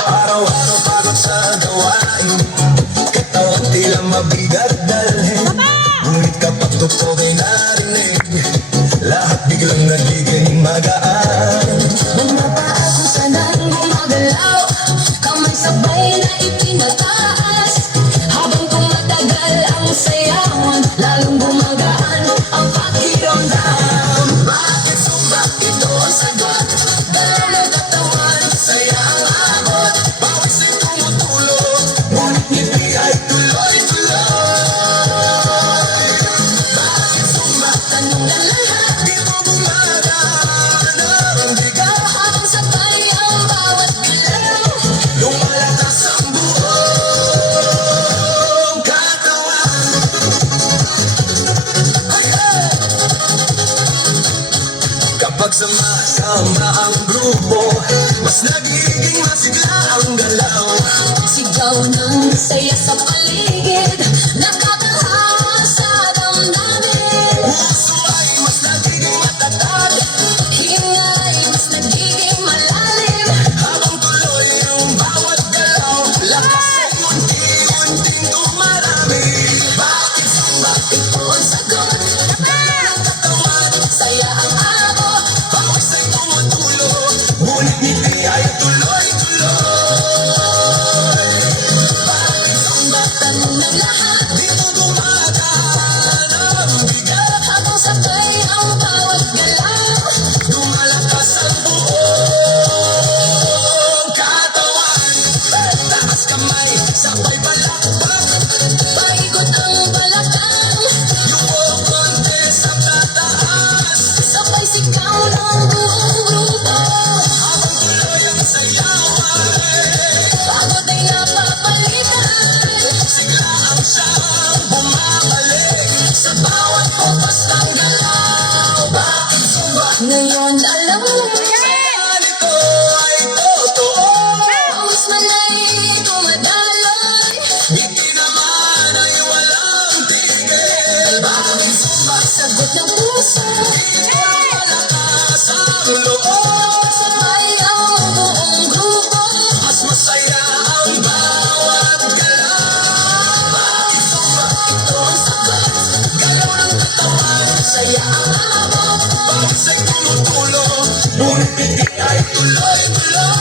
Araw-araw pagod sa gawain, katawan tila mabigat dalhin. Ngunit kapag tugtog ay narinig, lahat biglang nagiging magaan. Mga paa kung sana'y gumagalaw, kamay sabay na ipinataas. Habang tumatagal ang sayawan, lalong gumagaan ang pakiramdam. Bakit sumbak ito ang sagot? Dahil ang katawan, saya ang abot. Pawis ay tumutulog, ngunit ngiti ay tuloy-tuloy. Bakit sumbak? Tanong ng lahat, Dito gumagaan ang bigat. habang sabay ang bawat galaw. Lumalakas ang buong katawan. Kapag sama-sama ang grupo, mas nagiging masigla ang galaw. Sigaw ng saya sa paligid, nakakahawa sa damdamin. Puso ay mas nagiging matatag, Hinga ay mas nagiging malalim. habang tuloy ang bawat galaw. Lakas ay unti-unting dumarami. Bakit sumbak Ito ang sagot, ang katawan? saya ang abot. Pawis ay tumutulog, ngunit ngiti ay tuloy-tuloy. Bakit sumbak? Tanong ng lahat, Dito gumagaan ang bigat. habang sabay ang bawat galaw. Lumalakas ang buong katawan. Taas kamay, sabay balakbak. Paikot ang balakang, Yung buong konti sa tataas. sabay sigaw ng buong grupo. Habang tuloy ang sayawan, Pagod ay napapalitan, sigla ang siyang bumabalik sa bawat opas ng galaw. Bakit sumbak? ngayon alam mo. Ganito ay totoo. Pawis man ay dumadaloy, Ngiti naman ay walang tigil. Bakit sumbak? sagot ng puso. Malakas ang loob. Sabay ang buong grupo. Mas masaya ang bawat galaw. Bakit sumbak? Ito ang sagot, Galaw ng katawan, saya ang abot. pawis ay tumutulog, ngunit ngiti ay tuloy-tuloy.